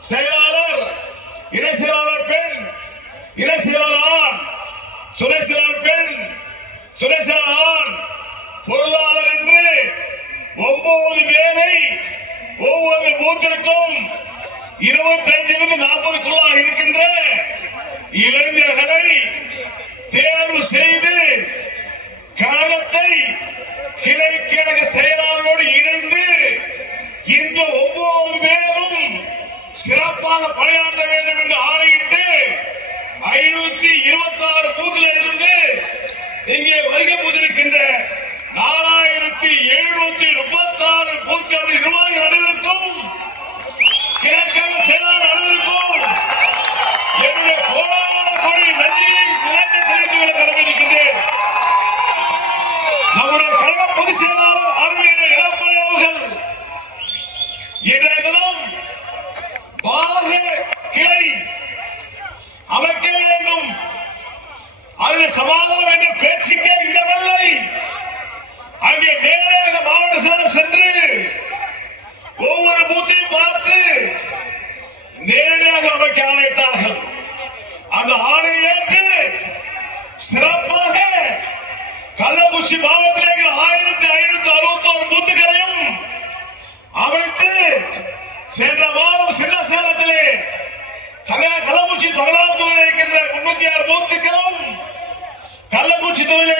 செயலாளர் இணை செயலாளர் பெண் இணை செயலாளர் ஆண் துணை செயலாளர் பெண் துணை செயலாளர் ஆண் பொருளாளர் என்று ஒன்பது பேரை ஒவ்வொரு பூத்திற்கும் இருபத்தைந்திலிருந்து நாற்பதுக்குள்ளாக இருக்கின்ற இளைஞர்களை தேர்வு செய்து கழகத்தை கிளை கழக செயலாளரோடு இணைந்து இந்த ஒன்பது பேரும் சிறப்பாக பணியாற்ற வேண்டும் என்று ஆணையிட்டு ஐநூத்தி இருபத்தி ஆறு பூத்தில் இருந்து இங்கே வருகை புதிருக்கின்ற நாலாயிரத்தி எழுநூத்தி முப்பத்தி ஆறு பூத் கமிட்டி நிர்வாகிகள் அனைவருக்கும் கிழக்கக செயலாளர் அனைவருக்கும் என்னுடைய கோடான கோடி நன்றியை கடமையிருக்கின்றேன் நம்முடைய கழக பொதுச் செயலாளர் அருமையான இளப்பணி இன்றைய தினம் கிளை. அமைக்க வேண்டும்? அதில் சமாதானம் என்ற பேச்சுக்கே இடமில்லை. அங்கே நேரடியாக மாவட்ட செயலர் சென்று ஒவ்வொரு பூத்தையும் பார்த்து நேரடியாக அமைக்க ஆணையிட்டார்கள். அந்த ஆணையை ஏற்று சிறப்பாக கள்ளக்குறிச்சி மாவட்டம் சென்ற வாரம் சின்ன சேலத்திலே சங்க கள்ளக்குறிச்சி தொழிலாளர் தொகுதியில் இருக்கின்ற முன்னூத்தி ஆறு பூத்துக்களும் கள்ளக்குறிச்சி தொகுதியில் இருக்கின்ற